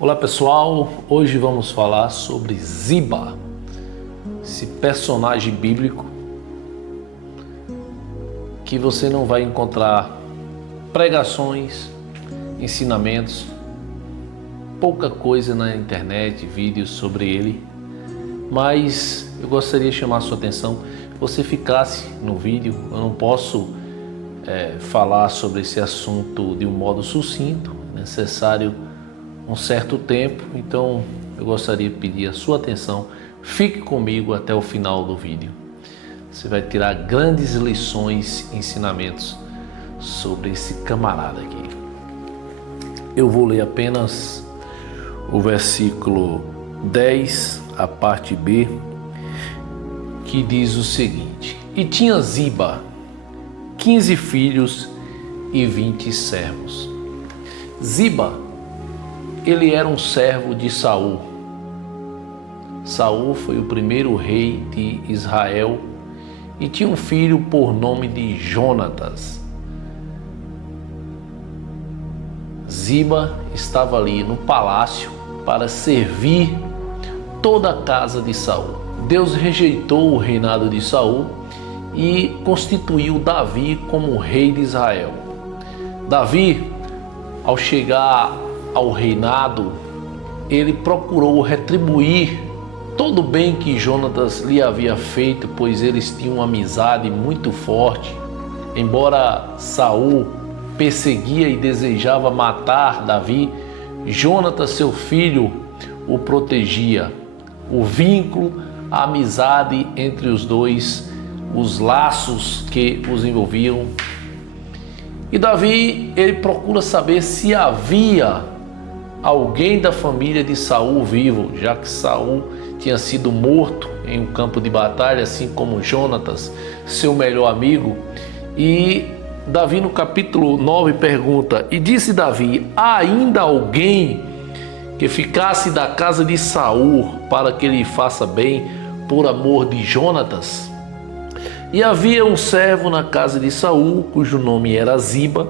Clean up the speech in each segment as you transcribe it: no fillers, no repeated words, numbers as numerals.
Olá pessoal, hoje vamos falar sobre Ziba, esse personagem bíblico que você não vai encontrar pregações, ensinamentos, pouca coisa na internet, vídeos sobre ele, mas eu gostaria de chamar a sua atenção, que você ficasse no vídeo. Eu não posso falar sobre esse assunto de um modo sucinto, é necessário um certo tempo, então eu gostaria de pedir a sua atenção. Fique comigo até o final do vídeo. Você vai tirar grandes lições e ensinamentos sobre esse camarada aqui. Eu vou ler apenas o versículo 10, a parte B, que diz o seguinte: E tinha Ziba 15 filhos e 20 servos. Ziba, ele era um servo de Saul. Saul foi o primeiro rei de Israel e tinha um filho por nome de Jonatas. Ziba estava ali no palácio para servir toda a casa de Saul. Deus rejeitou o reinado de Saul e constituiu Davi como rei de Israel. Davi, ao chegar ao reinado, ele procurou retribuir todo o bem que Jonatas lhe havia feito, pois eles tinham uma amizade muito forte. Embora Saul perseguia e desejava matar Davi, Jonatas, seu filho, o protegia. O vínculo, a amizade entre os dois, os laços que os envolviam. E Davi, ele procura saber se havia alguém da família de Saul vivo, já que Saul tinha sido morto em um campo de batalha, assim como Jonatas, seu melhor amigo. E Davi, no capítulo 9, pergunta: E disse Davi: há ainda alguém que ficasse da casa de Saul para que lhe faça bem por amor de Jonatas? E havia um servo na casa de Saul, cujo nome era Ziba,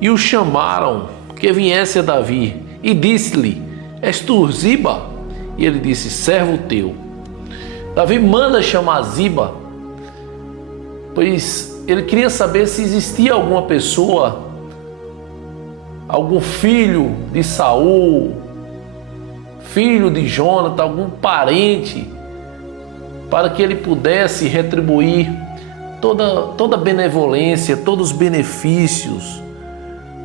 e o chamaram que viesse a Davi. E disse-lhe: És tu Ziba? E ele disse: servo teu. Davi manda chamar Ziba, pois ele queria saber se existia alguma pessoa, algum filho de Saul, filho de Jonatas, algum parente, para que ele pudesse retribuir toda a benevolência, todos os benefícios,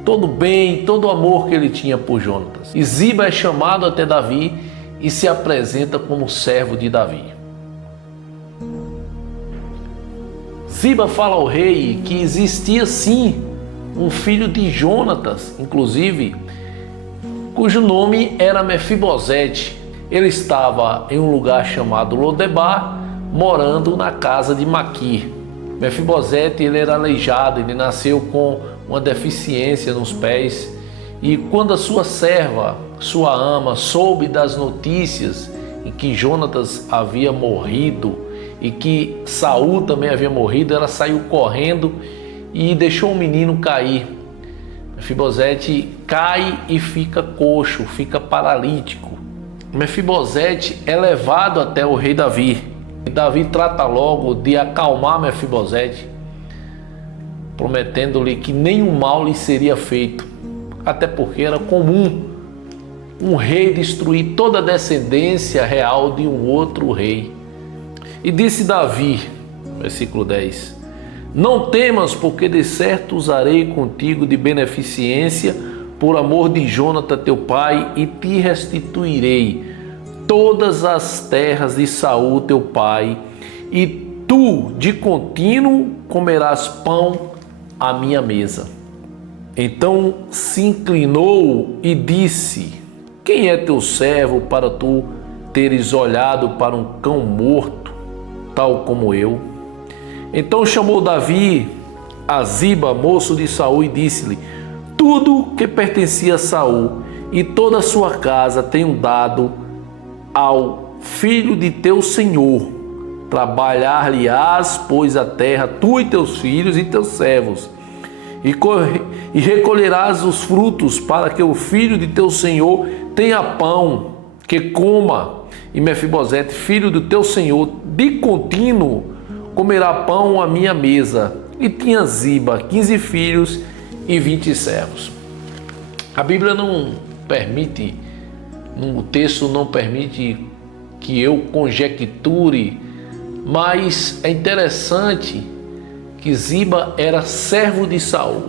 todo o bem, todo o amor que ele tinha por Jonatas. E Ziba é chamado até Davi e se apresenta como servo de Davi. Ziba fala ao rei que existia sim um filho de Jonatas, inclusive, cujo nome era Mefibosete. Ele estava em um lugar chamado Lodebar, morando na casa de Maquir. Mefibosete, ele era aleijado, ele nasceu com uma deficiência nos pés, e quando a sua serva, sua ama, soube das notícias em que Jonatas havia morrido e que Saul também havia morrido, ela saiu correndo e deixou o menino cair. Mefibosete cai e fica coxo, fica paralítico. Mefibosete é levado até o rei Davi. E Davi trata logo de acalmar Mefibosete, prometendo-lhe que nenhum mal lhe seria feito, até porque era comum um rei destruir toda a descendência real de um outro rei. E disse Davi, versículo 10: Não temas, porque de certo usarei contigo de beneficência por amor de Jonatas teu pai, e te restituirei todas as terras de Saul teu pai, e tu de contínuo comerás pão à minha mesa. Então se inclinou e disse: Quem é teu servo para tu teres olhado para um cão morto, tal como eu? Então chamou Davi a Ziba, moço de Saul, e disse-lhe: Tudo que pertencia a Saul e toda a sua casa tenho dado ao filho de teu senhor. Trabalhar-lhe-ás, pois, a terra, tu e teus filhos e teus servos, e recolherás os frutos para que o filho de teu senhor tenha pão, que coma. E Mefibosete, filho do teu senhor, de contínuo comerá pão à minha mesa. E tinha Ziba 15 filhos e 20 servos. A Bíblia não permite, o texto não permite que eu conjecture, mas é interessante que Ziba era servo de Saul.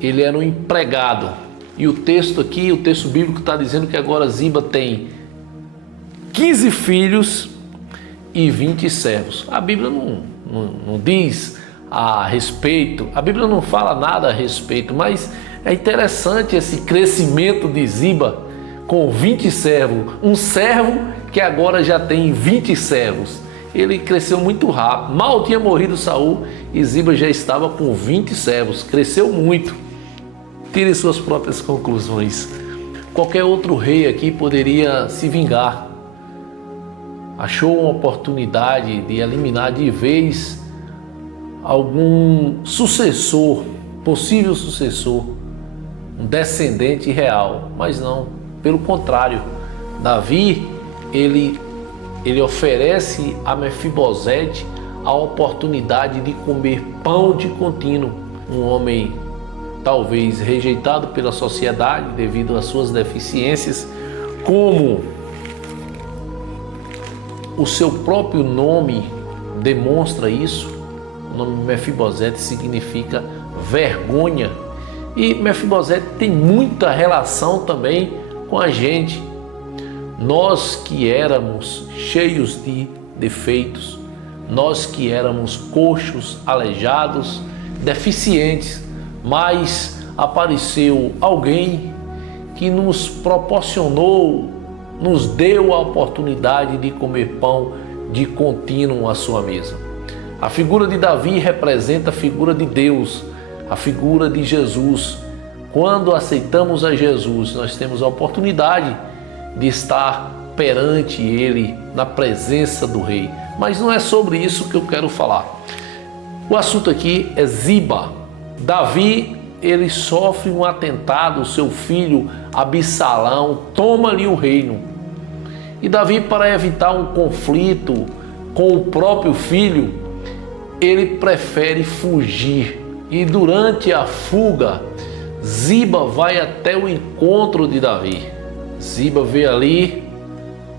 Ele era um empregado. E o texto aqui, o texto bíblico está dizendo que agora Ziba tem 15 filhos e 20 servos. A Bíblia não diz a respeito, a Bíblia não fala nada a respeito, mas é interessante esse crescimento de Ziba com 20 servos. Um servo que agora já tem 20 servos. Ele cresceu muito rápido. Mal tinha morrido Saul e Ziba já estava com 20 servos. Cresceu muito. Tire suas próprias conclusões. Qualquer outro rei aqui poderia se vingar. Achou uma oportunidade de eliminar de vez algum sucessor, possível sucessor, um descendente real. Mas não, pelo contrário. Davi, ele oferece a Mefibosete a oportunidade de comer pão de contínuo. Um homem talvez rejeitado pela sociedade devido às suas deficiências, como o seu próprio nome demonstra isso. O nome Mefibosete significa vergonha. E Mefibosete tem muita relação também com a gente. Nós que éramos cheios de defeitos, nós que éramos coxos, aleijados, deficientes, mas apareceu alguém que nos proporcionou, nos deu a oportunidade de comer pão de contínuo à sua mesa. A figura de Davi representa a figura de Deus, a figura de Jesus. Quando aceitamos a Jesus, nós temos a oportunidade de estar perante Ele, na presença do Rei. Mas não é sobre isso que eu quero falar. O assunto aqui é Ziba. Davi, ele sofre um atentado, seu filho Absalão toma-lhe o reino. E Davi, para evitar um conflito com o próprio filho, ele prefere fugir. E durante a fuga, Ziba vai até o encontro de Davi. Ziba vê ali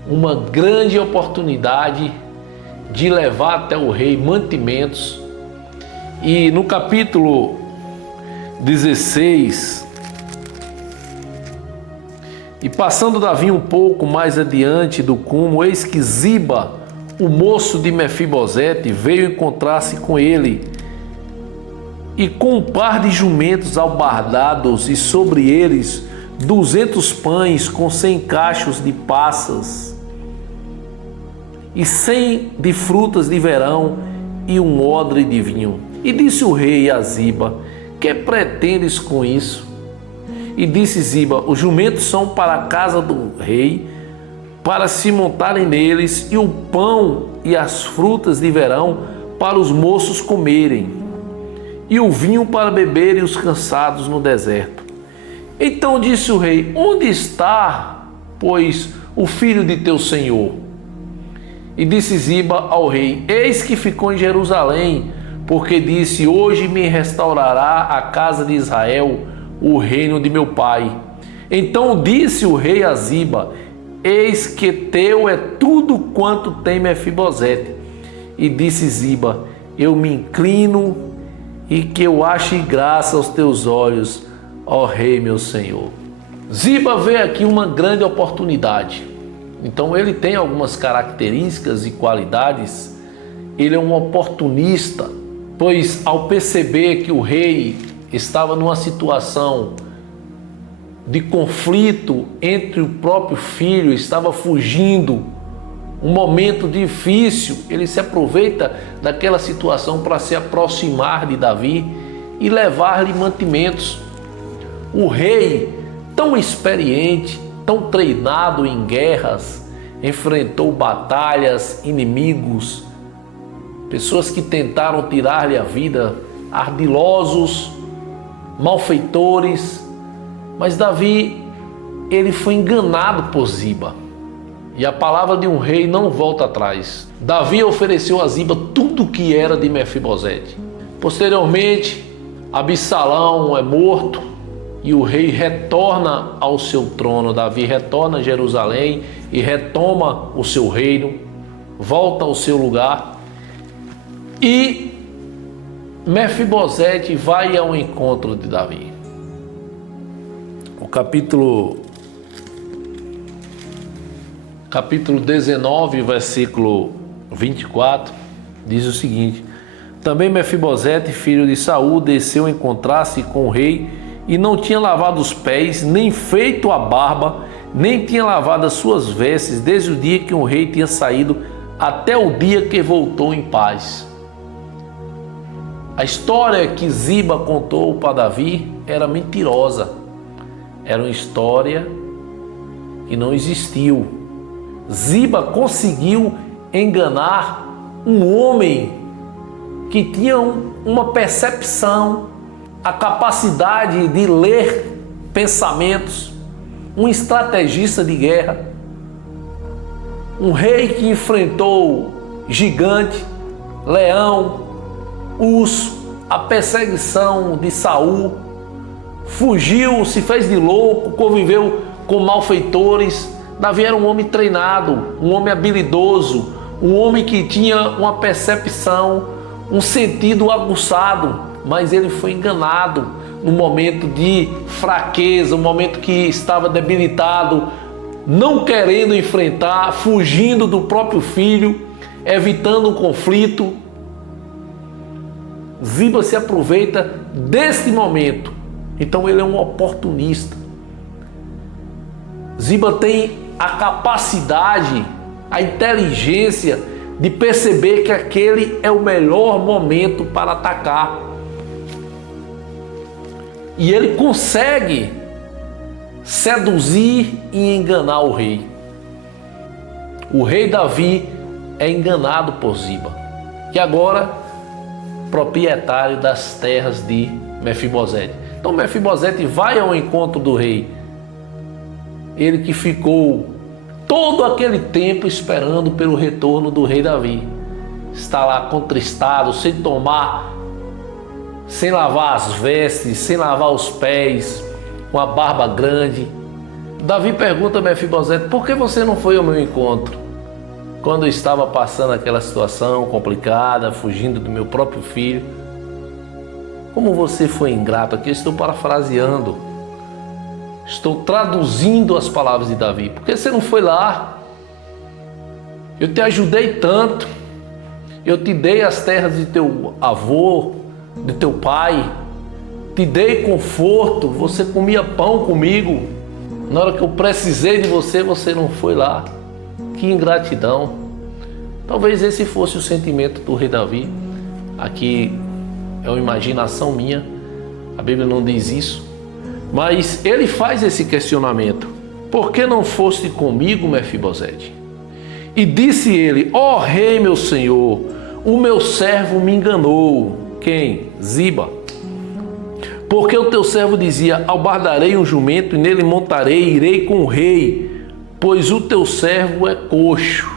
uma grande oportunidade de levar até o rei mantimentos. E no capítulo 16, e passando Davi um pouco mais adiante do cume, eis que Ziba, o moço de Mefibosete, veio encontrar-se com ele, e com um par de jumentos albardados, e sobre eles 200 pães com 100 cachos de passas, e 100 de frutas de verão, e um odre de vinho. E disse o rei a Ziba: que pretendes com isso? E disse Ziba: os jumentos são para a casa do rei, para se montarem neles, e o pão e as frutas de verão para os moços comerem, e o vinho para beberem os cansados no deserto. Então disse o rei: onde está, pois, o filho de teu senhor? E disse Ziba ao rei: eis que ficou em Jerusalém, porque disse: hoje me restaurará a casa de Israel o reino de meu pai. Então disse o rei a Ziba: eis que teu é tudo quanto tem Mefibosete. E disse Ziba: eu me inclino e que eu ache graça aos teus olhos, ó rei meu senhor. Ziba vê aqui uma grande oportunidade. Então ele tem algumas características e qualidades. Ele é um oportunista, pois ao perceber que o rei estava numa situação de conflito entre o próprio filho, estava fugindo, um momento difícil, ele se aproveita daquela situação para se aproximar de Davi e levar-lhe mantimentos. O rei, tão experiente, tão treinado em guerras, enfrentou batalhas, inimigos, pessoas que tentaram tirar-lhe a vida, ardilosos, malfeitores, mas Davi, ele foi enganado por Ziba. E a palavra de um rei não volta atrás. Davi ofereceu a Ziba tudo o que era de Mefibosete. Posteriormente, Absalão é morto e o rei retorna ao seu trono. Davi retorna a Jerusalém e retoma o seu reino, volta ao seu lugar. E Mefibosete vai ao encontro de Davi. O capítulo 19, versículo 24, diz o seguinte: também Mefibosete, filho de Saul, desceu a encontrar-se com o rei e não tinha lavado os pés, nem feito a barba, nem tinha lavado as suas vestes, desde o dia que o rei tinha saído até o dia que voltou em paz. A história que Ziba contou para Davi era mentirosa. Era uma história que não existiu. Ziba conseguiu enganar um homem que tinha uma percepção, a capacidade de ler pensamentos, um estrategista de guerra, um rei que enfrentou gigante, leão, urso, a perseguição de Saul, fugiu, se fez de louco, conviveu com malfeitores. Davi era um homem treinado, um homem habilidoso, um homem que tinha uma percepção, um sentido aguçado, mas ele foi enganado no momento de fraqueza, no momento que estava debilitado, não querendo enfrentar, fugindo do próprio filho, evitando um conflito. Ziba se aproveita desse momento. Então ele é um oportunista. Ziba tem a capacidade, a inteligência de perceber que aquele é o melhor momento para atacar. E ele consegue seduzir e enganar o rei. O rei Davi é enganado por Ziba, que agora proprietário das terras de Mefibosete. Então Mefibosete vai ao encontro do rei. Ele que ficou todo aquele tempo esperando pelo retorno do rei Davi. Está lá contristado, sem tomar, sem lavar as vestes, sem lavar os pés, com a barba grande. Davi pergunta a Mefibosete: por que você não foi ao meu encontro? Quando eu estava passando aquela situação complicada, fugindo do meu próprio filho. Como você foi ingrato. Aqui eu estou parafraseando, estou traduzindo as palavras de Davi. Por que você não foi lá? Eu te ajudei tanto, eu te dei as terras de teu avô, de teu pai, te dei conforto, você comia pão comigo. Na hora que eu precisei de você, você não foi lá. Que ingratidão. Talvez esse fosse o sentimento do rei Davi. Aqui é uma imaginação minha, a Bíblia não diz isso, mas ele faz esse questionamento: por que não foste comigo, Mefibosete? E disse ele: ó rei meu senhor, o meu servo me enganou. Quem? Ziba. Porque o teu servo dizia: albardarei um jumento e nele montarei e irei com o rei, pois o teu servo é coxo.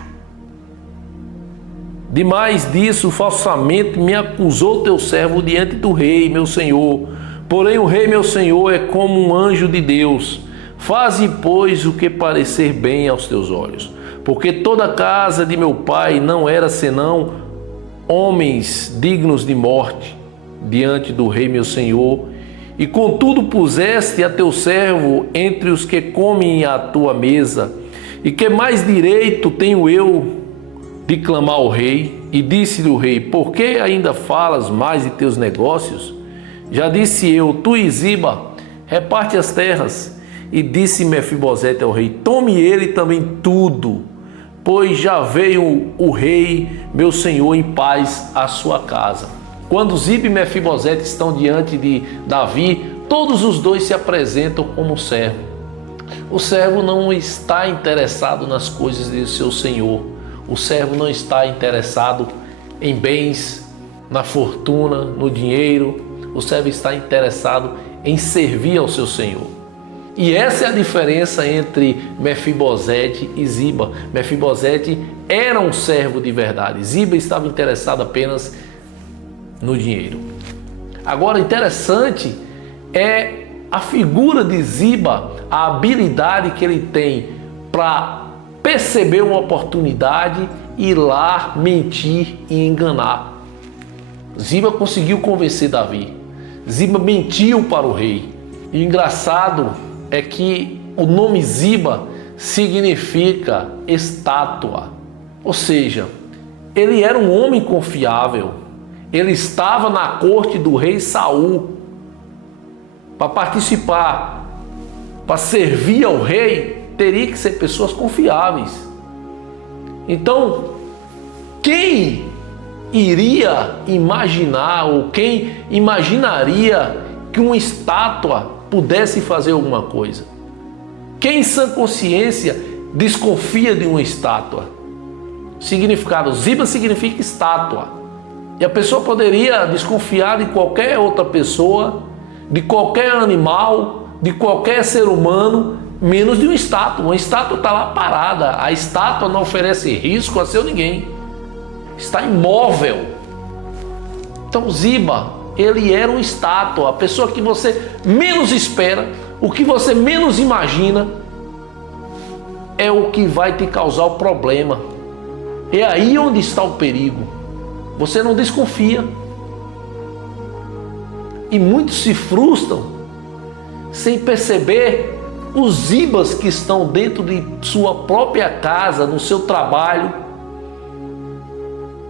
Demais disso, falsamente me acusou teu servo diante do rei, meu senhor. Porém o rei, meu senhor, é como um anjo de Deus. Faze, pois, o que parecer bem aos teus olhos. Porque toda a casa de meu pai não era senão homens dignos de morte diante do rei, meu senhor. E contudo puseste a teu servo entre os que comem à tua mesa. E que mais direito tenho eu de clamar ao rei? E disse-lhe o rei: por que ainda falas mais de teus negócios? Já disse eu: tu e Ziba, reparte as terras. E disse Mefibosete ao rei: tome ele também tudo, pois já veio o rei, meu senhor, em paz à sua casa. Quando Ziba e Mefibosete estão diante de Davi, todos os dois se apresentam como servo. O servo não está interessado nas coisas de seu senhor. O servo não está interessado em bens, na fortuna, no dinheiro. O servo está interessado em servir ao seu senhor. E essa é a diferença entre Mefibosete e Ziba. Mefibosete era um servo de verdade. Ziba estava interessado apenas no dinheiro. Agora, interessante é a figura de Ziba, a habilidade que ele tem para perceber uma oportunidade, ir lá, mentir e enganar. Ziba conseguiu convencer Davi. Ziba mentiu para o rei. E o engraçado é que o nome Ziba significa estátua. Ou seja, ele era um homem confiável. Ele estava na corte do rei Saul. Para participar, para servir ao rei, teria que ser pessoas confiáveis. Então, quem iria imaginar, ou quem imaginaria que uma estátua pudesse fazer alguma coisa? Quem em sã consciência desconfia de uma estátua? Significado: Ziba significa estátua. E a pessoa poderia desconfiar de qualquer outra pessoa, de qualquer animal, de qualquer ser humano, menos de uma estátua. Uma estátua está lá parada. A estátua não oferece risco a seu ninguém. Está imóvel. Então Ziba, ele era uma estátua. A pessoa que você menos espera, o que você menos imagina, é o que vai te causar o problema. É aí onde está o perigo. Você não desconfia. E muitos se frustram sem perceber os Zibas que estão dentro de sua própria casa, no seu trabalho,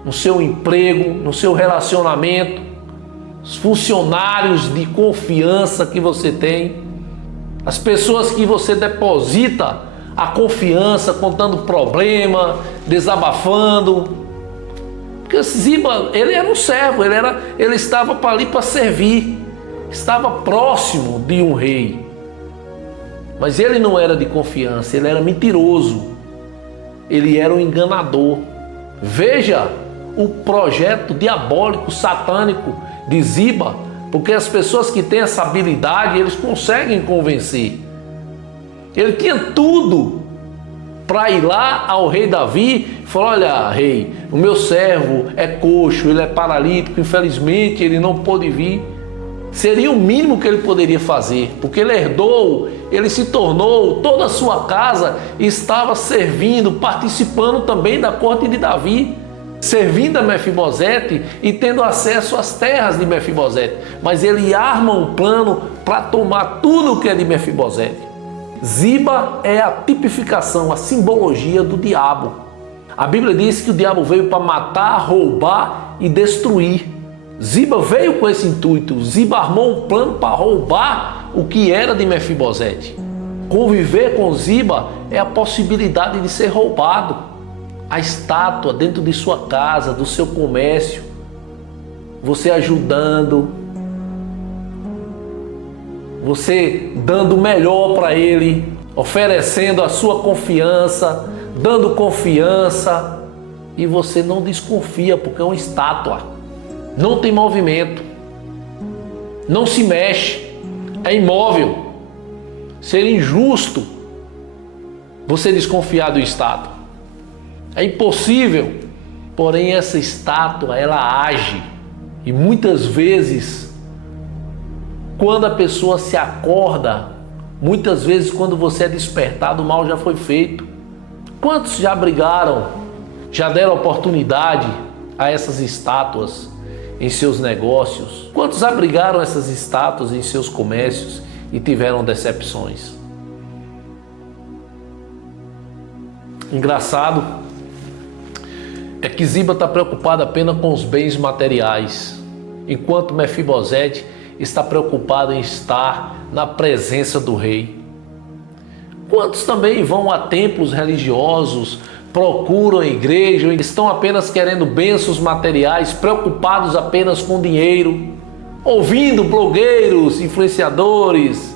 no seu emprego, no seu relacionamento, os funcionários de confiança que você tem, as pessoas que você deposita a confiança, contando problema, desabafando. Porque Ziba, ele era um servo, ele estava ali para servir, estava próximo de um rei. Mas ele não era de confiança, ele era mentiroso, ele era um enganador. Veja o projeto diabólico, satânico de Ziba, porque as pessoas que têm essa habilidade, eles conseguem convencer. Ele tinha tudo para ir lá ao rei Davi e falar: olha, rei, o meu servo é coxo, ele é paralítico, infelizmente ele não pôde vir. Seria o mínimo que ele poderia fazer, porque ele herdou, ele se tornou, toda a sua casa estava servindo, participando também da corte de Davi, servindo a Mefibosete e tendo acesso às terras de Mefibosete. Mas ele arma um plano para tomar tudo o que é de Mefibosete. Ziba é a tipificação, a simbologia do diabo. A Bíblia diz que o diabo veio para matar, roubar e destruir. Ziba veio com esse intuito. Ziba armou um plano para roubar o que era de Mefibosete. Conviver com Ziba é a possibilidade de ser roubado. A estátua dentro de sua casa, do seu comércio, você ajudando, você dando o melhor para ele, oferecendo a sua confiança, dando confiança, e você não desconfia porque é uma estátua, não tem movimento, não se mexe, é imóvel. Seria injusto você desconfiar do estátua. É impossível. Porém, essa estátua, ela age. E muitas vezes, quando a pessoa se acorda, muitas vezes quando você é despertado, o mal já foi feito. Quantos já brigaram, já deram oportunidade a essas estátuas em seus negócios? Quantos abrigaram essas estátuas em seus comércios e tiveram decepções? Engraçado é que Ziba está preocupado apenas com os bens materiais, enquanto Mefibosete está preocupado em estar na presença do rei. Quantos também vão a templos religiosos, procuram a igreja, estão apenas querendo bênçãos materiais, preocupados apenas com dinheiro, ouvindo blogueiros, influenciadores,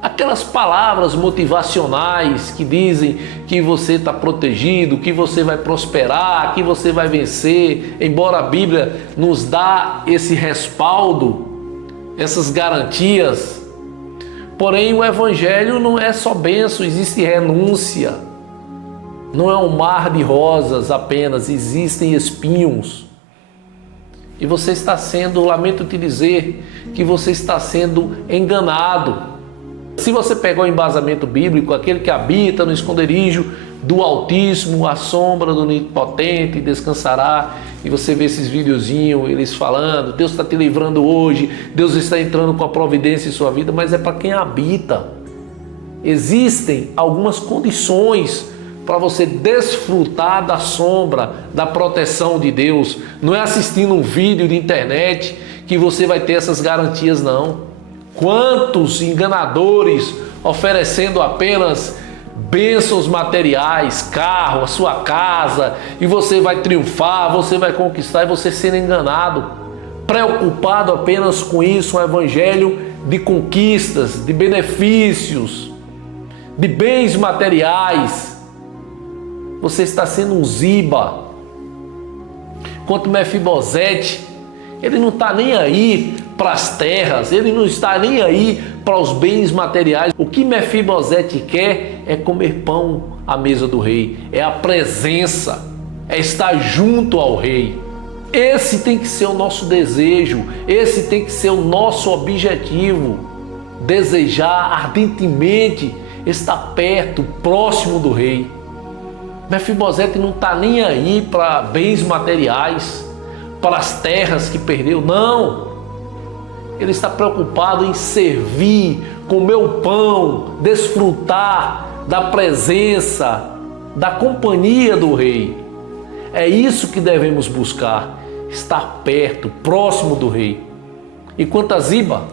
aquelas palavras motivacionais que dizem que você está protegido, que você vai prosperar, que você vai vencer. Embora a Bíblia nos dá esse respaldo, essas garantias. Porém, o Evangelho não é só bênção, existe renúncia. Não é um mar de rosas apenas, existem espinhos. E você está sendo, lamento te dizer, que você está sendo enganado. Se você pegar o embasamento bíblico, aquele que habita no esconderijo do Altíssimo, à sombra do Onipotente descansará, e você vê esses videozinhos, eles falando, Deus está te livrando hoje, Deus está entrando com a providência em sua vida, mas é para quem habita. Existem algumas condições para você desfrutar da sombra, da proteção de Deus. Não é assistindo um vídeo de internet que você vai ter essas garantias, não. Quantos enganadores oferecendo apenas bênçãos materiais, carro, a sua casa, e você vai triunfar, você vai conquistar, e você sendo enganado, preocupado apenas com isso, um evangelho de conquistas, de benefícios, de bens materiais. Você está sendo um Ziba. Enquanto Mefibosete, ele não está nem aí para as terras, ele não está nem aí para os bens materiais. O que Mefibosete quer é comer pão à mesa do rei, é a presença, é estar junto ao rei. Esse tem que ser o nosso desejo, esse tem que ser o nosso objetivo, desejar ardentemente estar perto, próximo do rei. Mefibosete não está nem aí para bens materiais, para as terras que perdeu, não. Ele está preocupado em servir, comer o pão, desfrutar da presença, da companhia do rei. É isso que devemos buscar, estar perto, próximo do rei. E quanto a Ziba,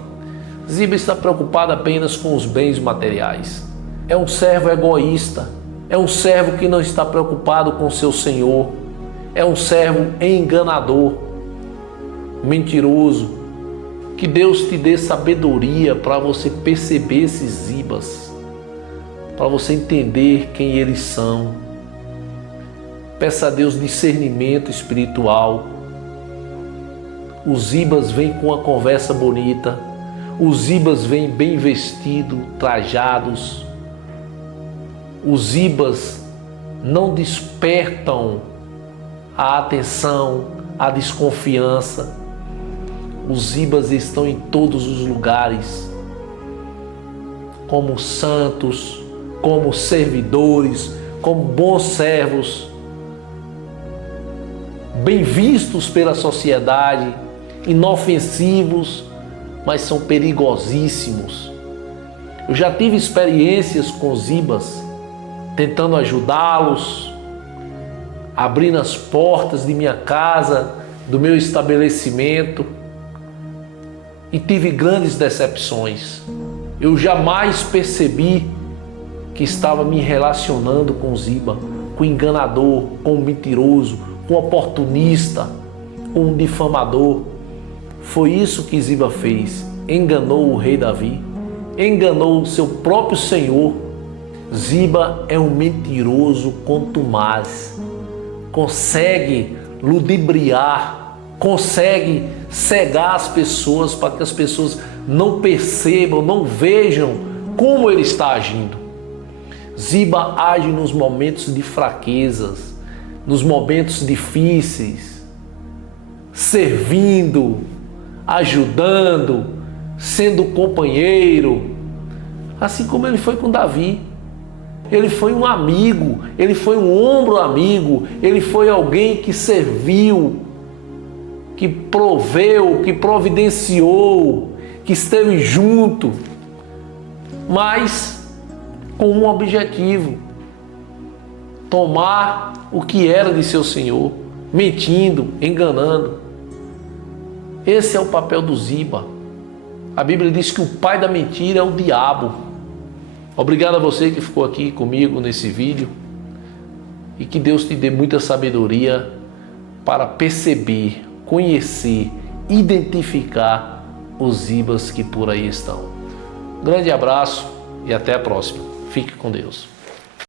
Ziba está preocupado apenas com os bens materiais. É um servo egoísta. É um servo que não está preocupado com seu senhor. É um servo enganador, mentiroso. Que Deus te dê sabedoria para você perceber esses Zibas, para você entender quem eles são. Peça a Deus discernimento espiritual. Os Zibas vêm com uma conversa bonita. Os Zibas vêm bem vestidos, trajados. Os Zibas não despertam a atenção, a desconfiança. Os Zibas estão em todos os lugares, como santos, como servidores, como bons servos, bem vistos pela sociedade, inofensivos, mas são perigosíssimos. Eu já tive experiências com Zibas, tentando ajudá-los, abrindo as portas de minha casa, do meu estabelecimento, e tive grandes decepções. Eu jamais percebi que estava me relacionando com Ziba, com enganador, com mentiroso, com oportunista, com um difamador. Foi isso que Ziba fez. Enganou o rei Davi, enganou o seu próprio Senhor. Ziba é um mentiroso contumaz, consegue ludibriar, consegue cegar as pessoas para que as pessoas não percebam, não vejam como ele está agindo. Ziba age nos momentos de fraquezas, nos momentos difíceis, servindo, ajudando, sendo companheiro, assim como ele foi com Davi. Ele foi um amigo, ele foi um ombro amigo, ele foi alguém que serviu, que proveu, que providenciou, que esteve junto, mas com um objetivo: tomar o que era de seu senhor, mentindo, enganando. Esse é o papel do Ziba. A Bíblia diz que o pai da mentira é o diabo. Obrigado a você que ficou aqui comigo nesse vídeo, e que Deus te dê muita sabedoria para perceber, conhecer, identificar os Zibas que por aí estão. Um grande abraço e até a próxima. Fique com Deus.